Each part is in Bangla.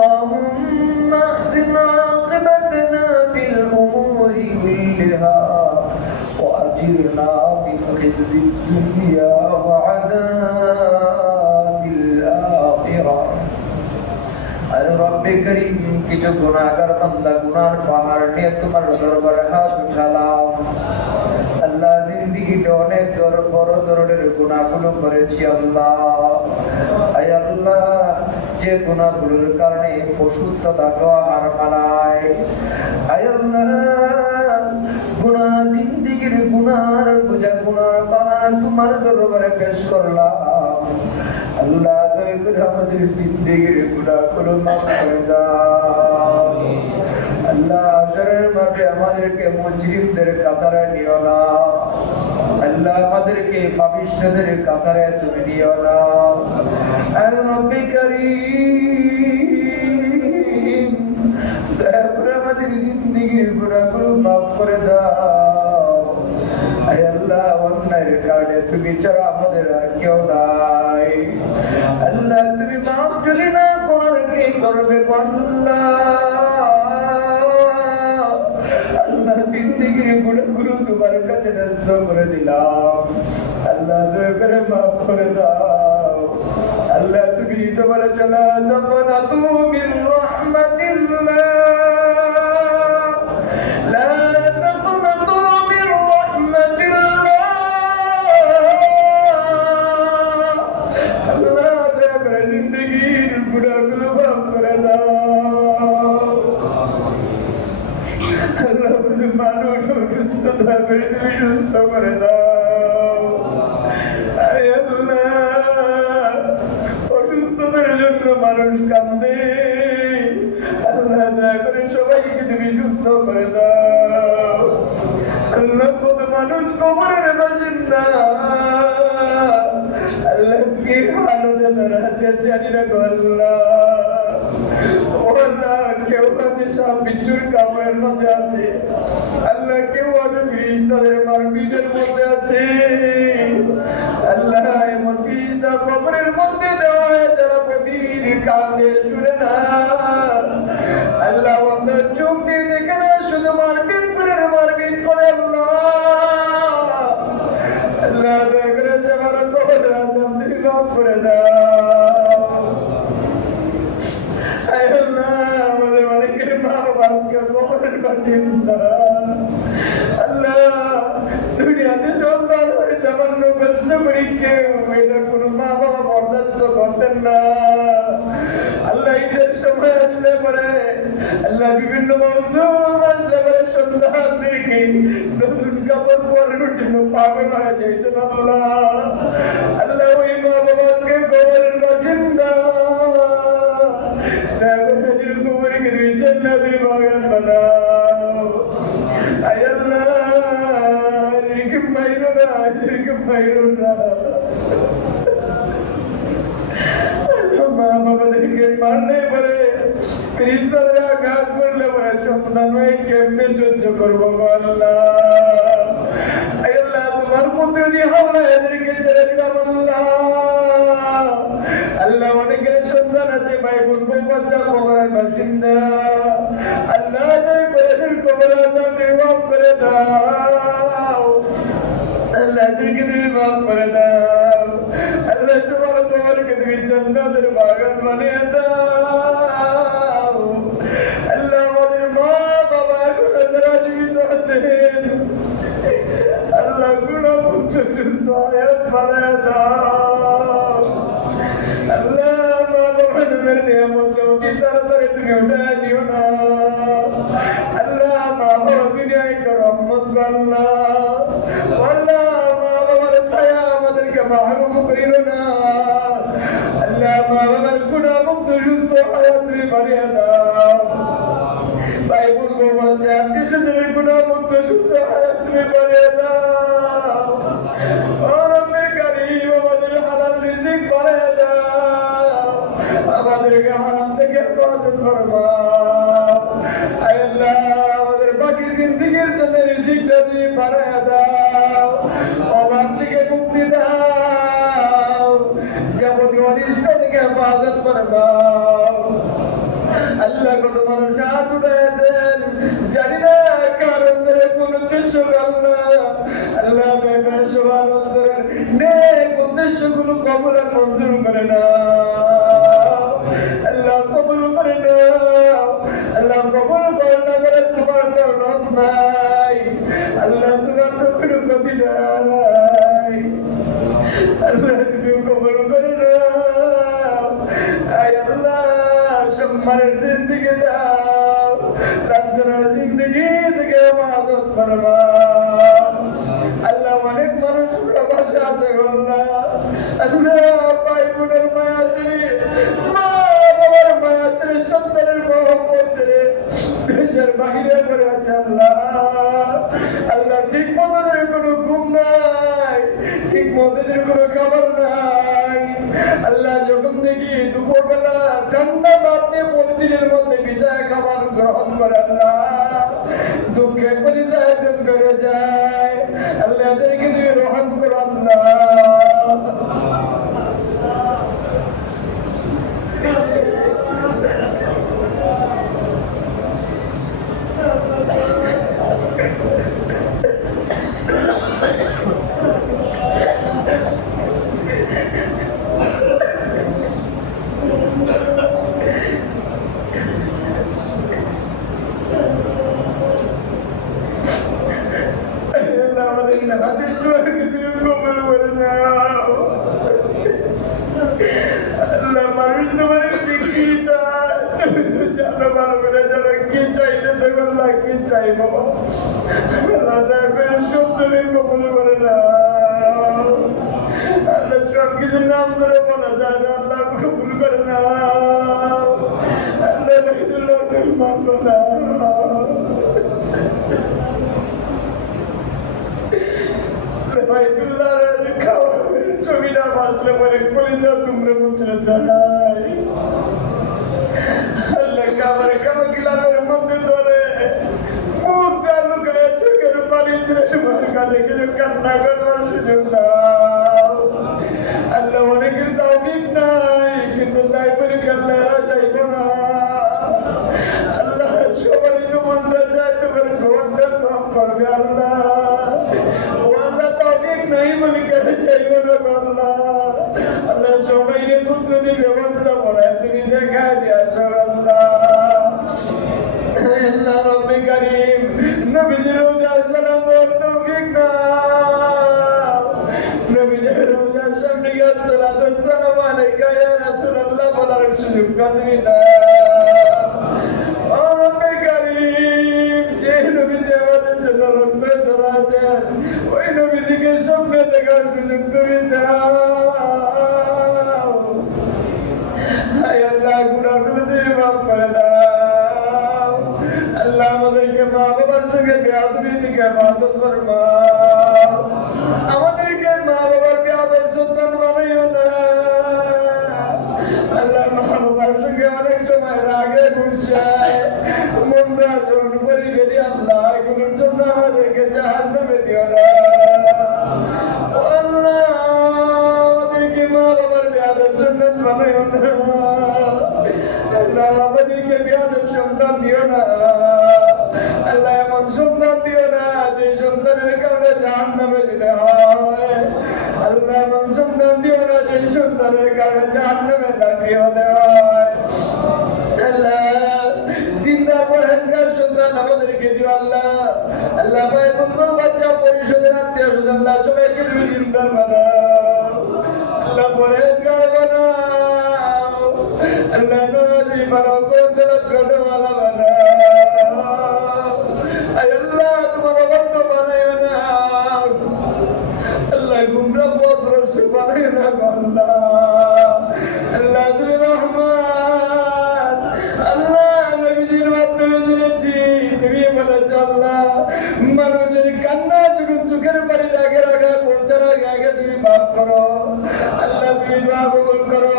اللهم احسن عاقبتنا في الأمور كلها وأجرنا من خزي الدنيا وعذاب الآخرة। रब्बे करीम কিছু গুনাহগার বান্দা গুনার পাহাড় নিয়ে তোমার দরবারে হাত উঠালাম। আল্লাহ জিন্দেগিতে অনেক বড় ধরনের গুনাহগুলো করেছি আল্লাহ। আয় আল্লাহ, যে গুনাহগুলোর কারণে পশু তথা হার মানায়, আয় আল্লাহ গুনাহ জিন্দেগির গুনার বোঝা গুনার পাহাড় তোমার দরবারে পেশ করলাম। আল্লাহ দয়া করে আমাদের জিন্দেগির গুনাহগুলো মাফ করে দাও। আল্লাহ হাশরের মাঠে আমাদেরকে মুজরিমদের কাতারে নিও না। আল্লাহ আমাদেরকে পাপিষ্ঠদের কাতারে তুমি নিও না। আয় রব্বে কারীম, দয়া করে আমাদের জিন্দেগির গুনাহগুলো মাফ করে দাও। আয় আল্লাহ, অন্যায়ের কারণে তুমি ছাড়া আমাদের আর কেউ নাই। আল্লাহ তুমি মাফ যদি না করার কে করবে আল্লাহ? আল্লাহ জিন্দেগির গুনাহগুলো তোমার কাছে নষ্ট করে দিলাম। আল্লাহ দয়া করে মাফ করে দাও। আল্লাহ তুমি তোমার চলা তখন তুমি রহমাতিল্লাহ মানুষ অসুস্থতা করে তুমি সুস্থ করে দাও। অসুস্থতার জন্য মানুষ কান্দে, আল্লাহ দয়া করে সবাইকে তুমি সুস্থ করে দাও। আল্লাহ কত মানুষ কবরের বাসিন্দা, আল্লাহ কি হালতে তারা আছে জানি না গো আল্লাহ। কেউ আছে সব বিচ্ছুর কাপড়ের মধ্যে আছে, আল্লাহ কেউ আছে ফিরিস্তাদের মারপিটের মধ্যে আছে। আল্লাহ এমন ফিরিস্তা কবরের মধ্যে দেওয়া হয় যারা প্রতিদিন কাঁদে শুনে না। আল্লাহ আমাদের চোখ দিয়ে দেখে না, শুধু মারপিট করে আল্লাহ। আল্লাহ দয়া করে যারা কবরে আছে আপনি মাফ করে দাও। আমাদের অনেকের মা বাবা আজকে কবরের বাসিন্দা। আল্লাহ দুনিয়াতে সন্তান হয়ে সামান্য কষ্ট করি কেউ এটা কোনো মা বাবা বরদাস্ত করতেন না। আল্লাহ ঈদের সময় আসলে পরে, আল্লাহ বিভিন্ন মৌসুম আসলে পরে সন্তানদেরকে নতুন কাপড় পরানোর জন্য পাগল হয়ে যাইতেন আল্লাহ। আল্লাহ ওই মা বাবা আজকে কবরের বাসিন্দা। মা বাবাদেরকে মারলে পরে ফেরেশতারা আঘাত করলে পরে সন্তান হয়ে কেমনে সহ্য করবো আল্লাহ? আল্লাহ তোমার পুত্র দিয়ে হাওলা এদেরকে ছেড়ে দিলাম আল্লাহ। আল্লাহ অনেকের সন্তান আছে, ভাই বোন বউ বাচ্চা কবরের বাসিন্দা। আল্লাহ এদের কবর আযাব মাফ করে দাও। আল্লাহ এদেরকে তুমি মাফ করে দাও। আল্লাহ সবার কবরকে তুমি জান্নাতের বাগান বানিয়ে দাও। আল্লাহ আমাদের মা বাবা এখন যারা জীবিত আছেন, আল্লাহ গুণমুক্ত সুস্থ হায়াত বানিয়ে দাও। আল্লাহ মা বাবার নিয়ামত অতি তাড়াতাড়ি তুমি উঠায় নিও না। আল্লাহ মা বাবা দুনিয়ায় একটা রহমত আল্লাহ। আল্লাহ মা বাবার ছায়া আমাদেরকে মাহরুম করিও না। আল্লাহ মা বাবার গুণমুক্ত সুস্থ হায়াত তুমি বানিয়ে দাও। ভাই বোন বউ বাচ্চা আত্মীয় স্বজনের গুণমুক্ত সুস্থ হায়াত তুমি বানিয়ে দাও। রব্বে কারীম আমাদের হালাল রিজিক বানিয়ে দাও। আমাদেরকে হারাম থেকে হেফাজত ফরমাও। আল্লাহ আমাদের বাকি জিন্দেগির জন্য রিজিকটা তুমি বানিয়ে দাও। অভাব থেকে মুক্তি দাও। হেফাজত ফরমাও। আল্লাহ কত মানুষ হাত উঠাইছেন, জানি না কার অন্তরে কোন উদ্দেশ্য। আল্লাহ আল্লাহ সবার অন্তরের নেক উদ্দেশ্যগুলো কবুল আর মঞ্জুর করে না। আল্লাহ কবুল করে নাও। আল্লাহ কবুল করে না করে তোমার তো রস নাই। আল্লাহ তোমার তো কোনো ক্ষতি নাই। আল্লাহ তুমি কবুল করে নাও। আয় আল্লাহ সম্মানের জিন্দিগি দাও, লাঞ্ছনার জিন্দিগি থেকে হেফাজত ফরমাও। আল্লাহ অনেক মানুষ প্রবাসে আছে আল্লাহ, আল্লাহ ভাই বোনের মায়া ছেড়ে, মা বাবার মায়া ছেড়ে, সন্তানের মহব্বত ছেড়ে দেশের বাহিরে পড়ে আছে আল্লাহ। আল্লাহ ঠিক মতো কোনো ঘুম নাই, ঠিক মতো কোনো খাবার নাই। আল্লাহ যখন দেখি দুপুরবেলা ঠান্ডা বাদে প্রতিদিনের মধ্যে বিজয় খাবার গ্রহণ করে আল্লাহ দুঃখে পরিচয় করে যায়। আল্লাহ এদেরকে তুমি রহম করো আল্লাহ। মানুষ তোমার কি চায়, ভালো করে যারা কি চাইতেছে আল্লাহ কি চাই বাবা, সব তুমি কবুল করে না। আল্লাহ সব কিছু নাম ধরে বলা যায় না, আল্লাহ কবুল করে না। আল্লাহ মানবো না। ছবিটা বাঁচলে পরে কলিজা তোমরা মুচড়ে যায়। খাবার খাবো গিলামের মধ্যে ধরে মুখ ডালু করে চোখের পানি ছেড়ে তোমার কাছে কিছু কান্না করবার সুযোগ দাও। আল্লাহ অনেকের তৌফিক নাই, কিন্তু তাই করে কান্না চাইব না। আল্লাহ সবারই তো মনটা চায় তোমার ঘরটা কম করবে আল্লাহ। नहीं बनी कैसे चाहिए ना अल्लाह अल्लाह सबाई ने खुद दी व्यवस्था बनाए तुम्हें देखा दिया अल्लाह अल्लाह रब्बे करीम नबी जी रोजा सलाम और तौफीक दा नबी जी रोजा सामने के सलात व सलाम अलैका या रसूल अल्लाह बोला सुजुक का तुम्हें दा और रब्बे करीम जे नबी जी आवाज़ जल्ला रब्बे सलाते ওই নবীজিকে স্বপ্নে দেখার সুযোগ তুমি দাও। হায় আল্লাহ গুনাহগুলো তুমি মাফ করে দাও। আল্লাহ আমাদেরকে মা বাবার সঙ্গে বেয়াদবি থেকে হেফাজত ফরমাও। আমাদেরকে মা বাবার বেয়াদব সন্তান বানাইও না। আল্লাহ মা বাবার সঙ্গে অনেক সময় রাগে গুসায় মন্দ আচরণ করি ফেলি আল্লাহ, এগুলোর জন্য আমাদেরকে জাহান্নামে দিও না। আমাদেরকে মা বাবার বেয়াদব সন্তান বানাইও না। আল্লাহ আমাদেরকে বেয়াদব সন্তান দিও না। আল্লাহ এমন সন্তান দিও না যে সন্তানের কারণে জাহান্নামে যেতে হয়। আল্লাহ এমন সন্তান দিও না যে সন্তানের কারণে জাহান্নামে লাফিয়ে হতে হয়। আল্লাহ দিনদার পরহেজগার সন্তান আমাদেরকে দিও আল্লাহ। আল্লাহ ভাই বন্ধু বাচ্চা পরিষদের আত্মীয় স্বজন সবাইকে তুমি দিনদার বানাও। আল্লাহ পরহেজগার বানাও। আল্লাহ নামাজি বানাও, কোরআন তেলাওয়াত করনেওয়ালা বানাও। আল্লাহ তোমার অবাধ্য বানাইও না। আল্লাহ গুমরাহ পথভ্রষ্ট বানাইও না আল্লাহ। আল্লাহ তুমি রহমান। আল্লাহ নবীজির মাধ্যমে জেনেছি তুমি বলেছ আল্লাহ মানুষের কান্না যখন চোখের পানি আগে রাখা পৌঁছার আগে তুমি মাফ করো। আল্লাহ তুমি দোয়া কবুল করো।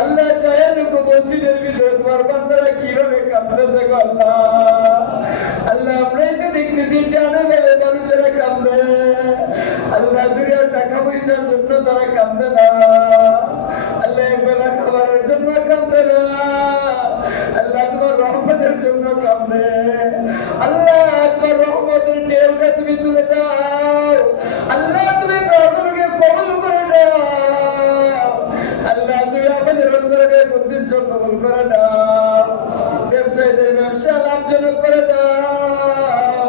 আল্লাহ চাহে দেখো মসজিদের ভিতরে তোমার বান্দারা কিভাবে কাঁদতেছে গো আল্লাহ। আল্লাহ আমরাই তো দেখতেছি টানে বেলে মানুষেরা কাঁদবে। আল্লাহ দুনিয়ার টাকা পয়সার জন্য তারা কাঁদে না। আল্লাহ একবেলা খাবারের জন্য উদ্দেশ্য কবুল করে দাও, ব্যবসায়ীদের ব্যবসা লাভজনক করে দাও,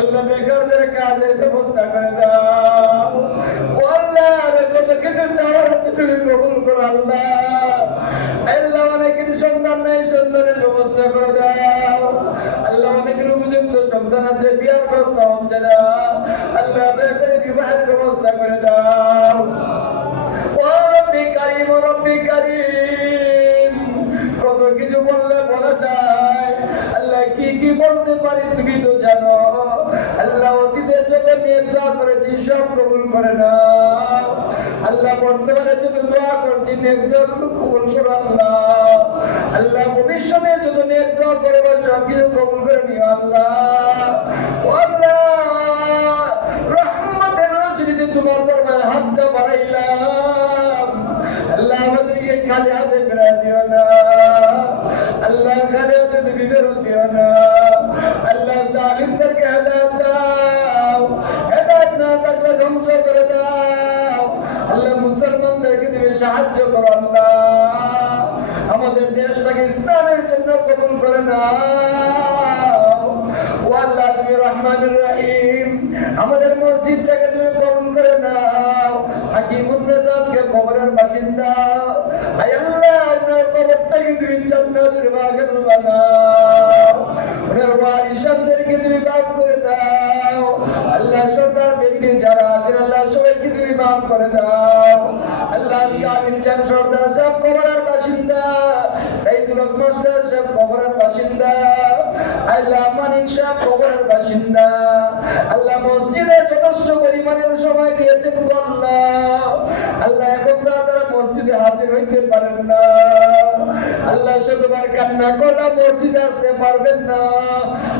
আল্লাহ বেকারদের কাজের ব্যবস্থা করে দাও। আল্লাহ কত কিছু চাওয়ার আছে তুমি কবুল করো আল্লাহ। আল্লাহ অনেকের সন্তান নাই, সন্তানের ব্যবস্থা করে দাও। আল্লাহ অনেকের উপযুক্ত সন্তান আছে, বিয়ার ব্যবস্থা হচ্ছে না, আল্লাহ বেকারে বিবাহের ব্যবস্থা করে দাও। ও রব্বি কারীম, ও রব্বি কারীম, কত কিছু বললে বলা যায়, আল্লাহ কি কি বলতে পারি তুমি তো জানো। আল্লাহ অতীতে যত নিয়ত দোয়া করেছি সব কবুল করে নাও। আল্লাহ বর্তমানে যত দোয়া করছি নিয়ত দোয়া কবুল করো আল্লাহ। আল্লাহ ভবিষ্যতে যত নিয়ত দোয়া করবো সব কিছু কবুল করে নিও আল্লাহ। ও আল্লাহ, রহমতের রজনীতে তোমার দরবারে হাতটা বাড়াইলাম। আল্লাহ আমাদেরকে খালি হাতে ফেরা দিও না আল্লাহ, খালি হাতে তুমি ফেরত দিও না আল্লাহ। জালিমদেরকে হেদায়েত দাও, হেদায়েত না থাকলে ধ্বংস করে দাও আল্লাহ। মুসলমানদেরকে তুমি সাহায্য করো আল্লাহ। আমাদের দেশটাকে ইসলামের জন্য কবুল করে নাও। ও আল্লাহ তুমি রহমানুর রহিম, আমাদের মসজিদটাকে তুমি কবুল করে নাও। হাকিমুন মেজাজকে কবরের বাসিন্দা, আয় আল্লাহ আপনার কবরটাকে তুমি জান্নাতের বাগান বানাও। ওনার ওয়ারিসানদেরকে তুমি মাফ করে দাও আল্লাহ। সর্দারদেরকে যারা আছেন আল্লাহ সবাইকে তুমি মাফ করে দাও আল্লাহ। কামিল চান সর্দার সাহেব কবরের বাসিন্দা, সাইদুল হক মাস্টার সাহেব কবরের বাসিন্দা, আল্লাহ মানিক সাহেব কবরের বাসিন্দা আল্লাহ। মসজিদে যথেষ্ট পরিমাণের সময় দিয়েছেন আল্লাহ। আল্লাহ এখন তারা মসজিদে হাজির হইতে পারেন না আল্লাহ। শতবার কান্না করলে মসজিদে আসতে পারবেন না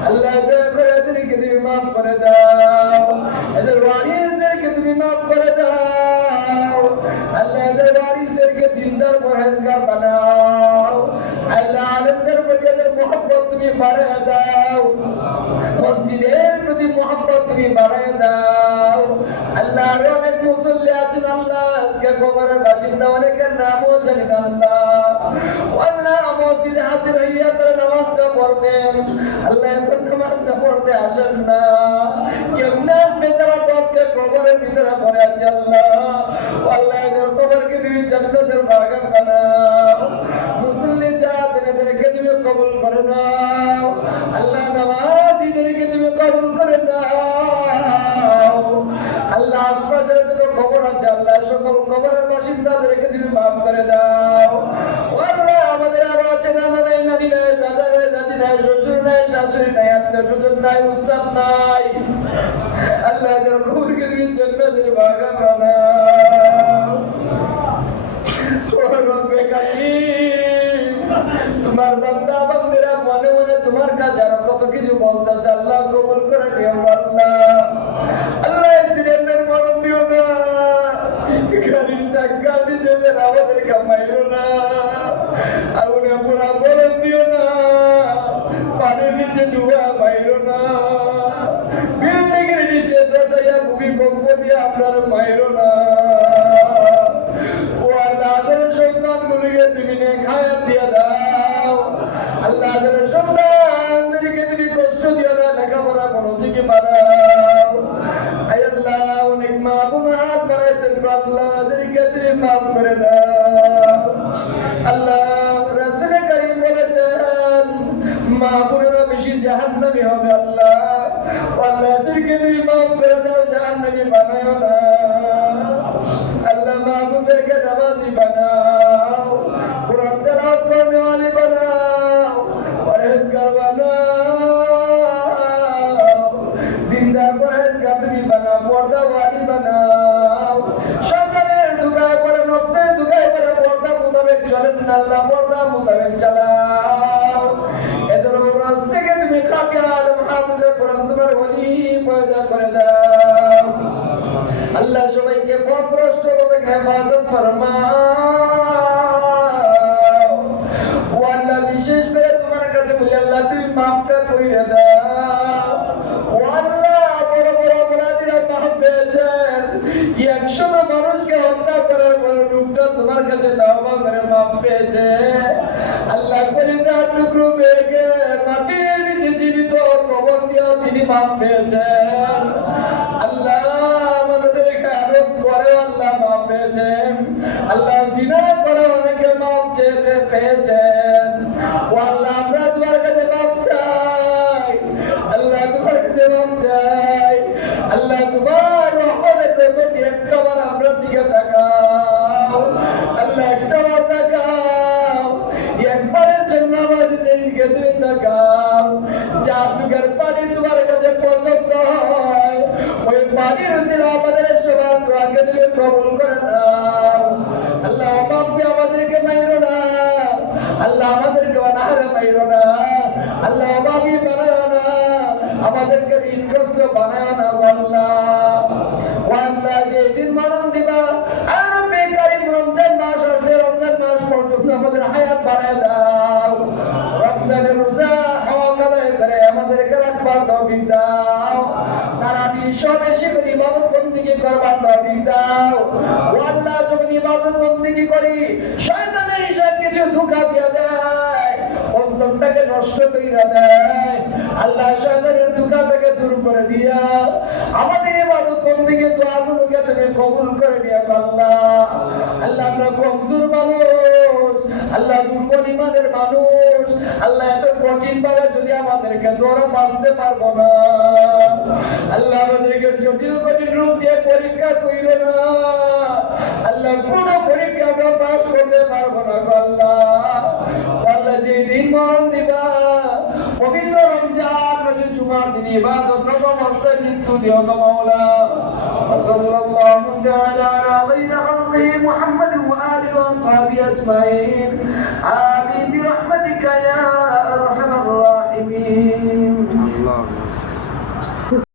আল্লাহ। দয়া করে এদেরকে তুমি মাফ করে দাও, এদের ওয়ারিসদেরকে তুমি মাফ করে দাও আল্লাহ। এদের ওয়ারিসদেরকে দিনদার পরহেজগার বানাও আল্লাহ। আলেমদের প্রতি এদের মহব্বত তুমি বাড়ায় দাও, মসজিদের প্রতি মহব্বত তুমি বাড়ায় দাও আল্লাহ। আরো অনেক মুসল্লি আছেন আল্লাহ, আজকে কবরের বাসিন্দা অনেকের নামও জানি না আল্লাহ। আল্লাহ মসজিদে হাজির হইয়া তারা নামাজটা পড়তেন আল্লাহ, এখন নামাজটা পড়তে আসেন না। কেমনে আসবে তারা? আজকে কবরের ভিতরে পড়ে আছে আল্লাহ। আল্লাহ এদের কবরকে তুমি জান্নাতের বাগান বানাও। মুসল্লি যা আছেন এদেরকে তুমি কবুল করে নাও আল্লাহ। নামাজীদেরকে তুমি কবুল করে নাও আল্লাহ। আশপাশের যত কবর আছে আল্লাহ সকল কবরের বাসিন্দাদেরকে তুমি মাফ করে দাও আল্লাহ। আমাদের আরো আছে নানা নাই, নানি নাই, দাদা নাই, দাদি নাই, শ্বশুর নাই, শাশুড়ি নাই, আত্মীয় স্বজন নাই, উস্তাদ নাই আল্লাহ। এদের কবরকে তুমি জান্নাতের বাগান বানাও। তোমার বান্দা বান্দিরা মনে মনে তোমার কাছে আরো কত কিছু বলতেছে আল্লাহ, কবুল করে নিও আল্লাহ। আল্লাহ অ্যাক্সিডেন্টের মরণ দিও না, গাড়ির চাকা দিয়ে আমাদের কামাইলো না, আগুনে পোড়া মরণ দিও না, পানির নিচে ডুবা মাইলো না, বিল্ডিং এর নিচে দশাইয়া ভূমিকম্প দিয়ে আপনার মাইলো না। ও আল্লাহ সন্তানগুলিকে তুমি খায়া দিয়ে দাও আল্লাহ। সন্তানদেরকে তুমি কষ্ট দিও না, লেখাপড়া মনোযোগী বানাও আল্লাহ। অনেক মা বোন হাত বাড়াইছেন আল্লাহ, তাদেরকে তুমি মাফ করে দাও আল্লাহ। রাসূল কারীম বলেছেন মা বোনেরা বেশি জাহান্নামী হবে আল্লাহ। আল্লাহ তাদেরকে তুমি মাফ করে দাও, জাহান্নামী বানাও না আল্লাহ। মা বোনদেরকে নামাজি বানাও, কুরআন তেলাওয়াত করনে ওয়ালি বানাও, পরহেজগার বানাও, দিনদার পরহেজগার তুমি বানাও, পর্দা ওয়ালি বানাও। সন্তানের দুগায় পড়ে, নফসের দুগায় পড়ে পর্দা মোতাবেক চলেন না আল্লাহ, পর্দা মোতাবেক চালাও। এদের রস থেকে তুমি কাকে আলম হাফিজে কোরআন তোমার ওলি পয়দা করে দাও আল্লাহ। সবাইকে পথভ্রষ্ট থেকে হেফাজত ফরমাও ও আল্লাহ। বিশেষ করে তোমার কাছে বলি আল্লাহ তুমি মাফটা করিয়ে দাও ও আল্লাহ। বড় বড় অপরাধীরা মাফ পেয়েছেন, 100 মানুষকে হত্যা করার পর রূপটা তোমার কাছে দাওয়া করে মাফ পেয়েছে কলিজার টুকরো বেগে মাটির নিচে জীবিত কবর দিয়েও তিনি মাপ পেয়েছেন। আল্লাহ আমাদের খেয়ালত করে আল্লাহ মাপ পেয়েছেন। আল্লাহ জিনা করে অনেকে মাপ চেয়ে পেয়েছেন। ও আল্লাহ আমরা তোমার কাছে মাপ চাই। আল্লাহ তোমার কাছে মাপ চাই। আল্লাহ তোমার রহমতের নজর দিয়ে একটাবার আমরা দিকে তাকাও। আল্লাহ একটাবার তাকাও। একবারের জন্য আমাদের দিকে তুমি তাকাও। যা চোখের পানি তোমার কাছে পছন্দ হয় ওই পানির উচিলা আমাদের সবার দোয়াকে তুমি কবুল করে নাও। আল্লাহ অভাবকে আমাদেরকে মাইরো না। আল্লাহ আমাদেরকে অনাহারে মাইরো না। আল্লাহ অভাবী বানায় না। আমাদেরকে ঋণগ্রস্ত বানায় না। আল্লাহ আল্লাহ যেদিন মরণ দিবা আর বেকারি রমজান মাস আসছে, রমজান মাস পর্যন্ত আমাদের হায়াত বাড়ায় দাও। রমজানের রোজা হক আদায় করে আমাদেরকে রাখবার তৌফিক দাও। তারা বিশ্ব বেশি করে ইবাদত বন্দেগী করবার তৌফিক দাও। ও আল্লাহ যখন ইবাদত বন্দেগী করি শয়তান এসে কিছু ধোঁকা দিয়ে দেয়, অন্তরটাকে নষ্ট কইরা দেয়। আল্লাহ শয়তানের ধোঁকাটাকে দূর করে দিয়া আমাদের ইবাদত বন্দেগী দোয়াগুলোকে তুমি কবুল করে নিও আল্লাহ। আল্লাহ আমরা কমজোর মানুষ, আল্লাহ দুর্বল ইমানের মানুষ। আল্লাহ এত কঠিন ভাবে যদি আমাদেরকে দৌড়া বাঁচতে পারবো না। আল্লাহ আমাদেরকে জটিল কঠিন রূপ দিয়ে পরীক্ষা কইরো না। আল্লাহ কোন পরীক্ষা আমরা পাস করতে পারবো না আল্লাহ। আল্লাহ যেদিন মরণ দিবা পবিত্র রমজান মাসে জুমার দিন ইবাদতরত অবস্থায় মৃত্যু দিও গো মাওলা। সাল্লাল্লাহু তাআলা আলা খায়রি খালকিহি মুহাম্মাদ ওয়া আলিহি ওয়া সাহবিহি আজমাইন। আমিন।